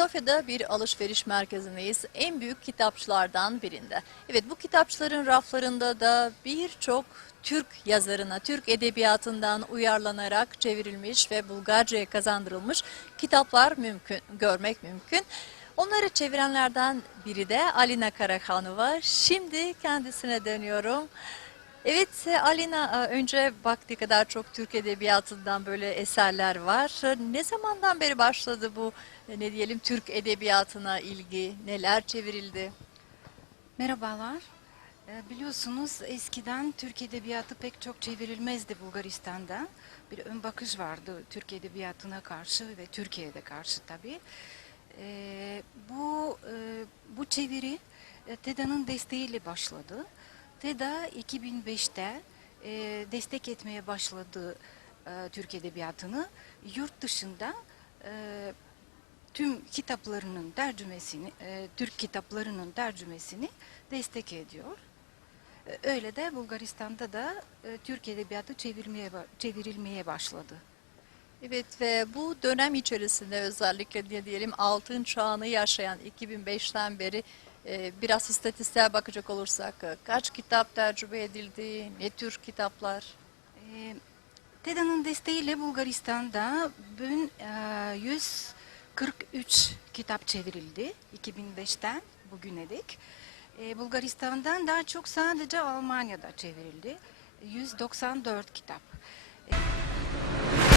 Ankara'da bir alışveriş merkezindeyiz. En büyük kitapçılardan birinde. Evet bu kitapçıların raflarında da birçok Türk yazarına, Türk edebiyatından uyarlanarak çevrilmiş ve Bulgarca'ya kazandırılmış kitaplar mümkün, görmek mümkün. Onları çevirenlerden biri de Alina Karakhanova. Şimdi kendisine dönüyorum. Evet Alina e, önce baktığı kadar çok Türk edebiyatından böyle eserler var. Ne zamandan beri başladı bu ne diyelim Türk edebiyatına ilgi? Neler çevrildi? Merhabalar. Ee, Biliyorsunuz eskiden Türk Edebiyatı pek çok çevrilmezdi Bulgaristan'da. Bir ön bakış vardı Türk Edebiyatı'na karşı ve Türkiye'de karşı tabii. Ee, bu e, bu çeviri e, TEDA'nın desteğiyle başladı. TEDA 2005'te e, destek etmeye başladı e, Türk Edebiyatı'nı. Yurt dışında e, tüm kitaplarının tercümesini, e, Türk kitaplarının tercümesini destek ediyor. E, Öyle de Bulgaristan'da da e, Türk edebiyatı çevirmeye çevrilmeye başladı. Evet ve bu dönem içerisinde özellikle ne diyelim altın çağını yaşayan 2005'ten beri e, biraz istatistiğe bakacak olursak e, kaç kitap tercüme edildi, ne tür kitaplar? E, TEDA'nın desteğiyle Bulgaristan'da bugün e, 143 kitap çevrildi 2005'ten bugüne dek. E, Bulgaristan'dan daha çok sadece Almanya'da çevrildi. 194 kitap.